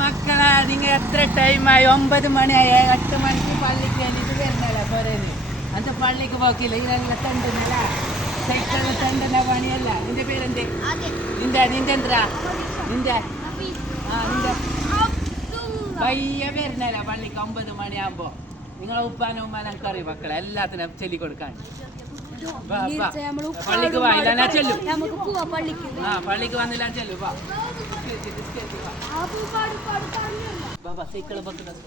മക്കളെ നിങ്ങൾ എത്ര ടൈമായി? 9 മണിയായി. 8 മണിക്ക് പള്ളിക്ക് വേണ്ടിയിട്ട് വരുന്നല്ല പോരേന്ന്. അന്ത പള്ളിക്ക് പോക്കില്ല. ഇതിനെല്ലാം തണ്ടുന്നല്ല, സൈക്കിളിൽ തണ്ടുന്ന പണിയല്ല. നിന്റെ പേരെന്ത്? നിന്റെ എന്താ നിന്റെ നിന്റെ പയ്യ വരുന്നല്ല പള്ളിക്ക് 9 മണിയാകുമ്പോ. നിങ്ങളെ ഉപ്പാനും ഉമ്മാനും കറി മക്കളെ എല്ലാത്തിനും ചൊല്ലി കൊടുക്കാൻ. പള്ളിക്ക് വാ, ഇല്ല ഞാൻ ചെല്ലും. പള്ളിക്ക് വന്നില്ല ചെല്ലു. ബാബാ സൈക്കിള് വെക്കുന്നത്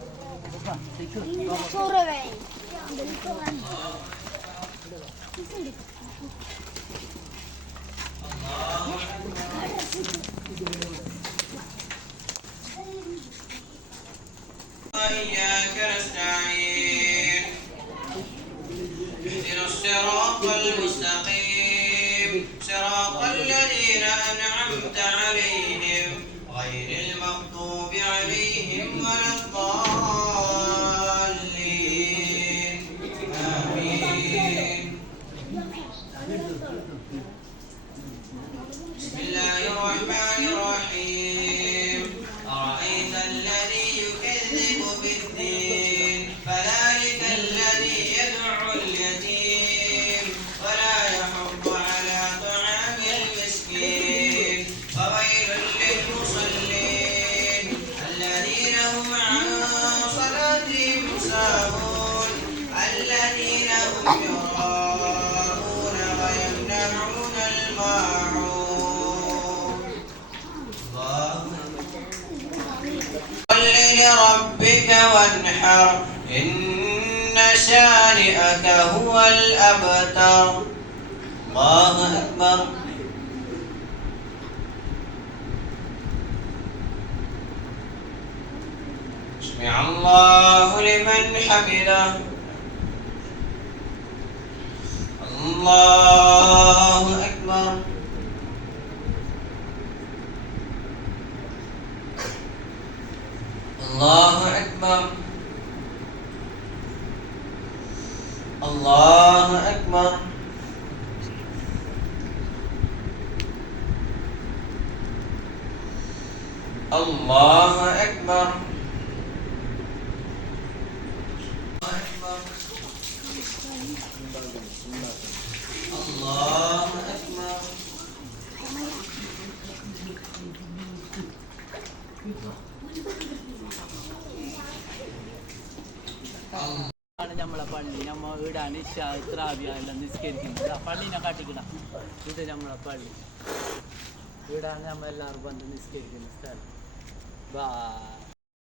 وإياك نستعين اهدنا الصراط المستقيم صراط الذين أنعمت عليهم غير المغضوب عليهم ولا الضالين آمين. بسم الله الرحمن الرحيم. أرأيت الذي يكذب بالدين فذلك الذي يدعو اليتيم ولا يحض على طعام المسكين فويل للمصلين الذين هم عن صلاتهم ساهون الذين هم يراءون ويمنعون الماعون. صل لربك وانحر إن شانئك هو الأبتر. الله أكبر. سمع الله لمن حمده. الله أكبر. الله أكبر. الله أكبر. الله أكبر. الله أكبر. നമ്മളെ പള്ളി. നമ്മ വീടാണ് ഇത്രാവിയെല്ലാം നിസ്കരിക്കുന്നത്. പള്ളിനെ കാട്ടിക്കിടാം. ഇത് നമ്മളെ പള്ളി. വീടാണ് നമ്മളെല്ലാവരും വന്ന് നിസ്കരിക്കുന്ന സ്ഥലം. ബാ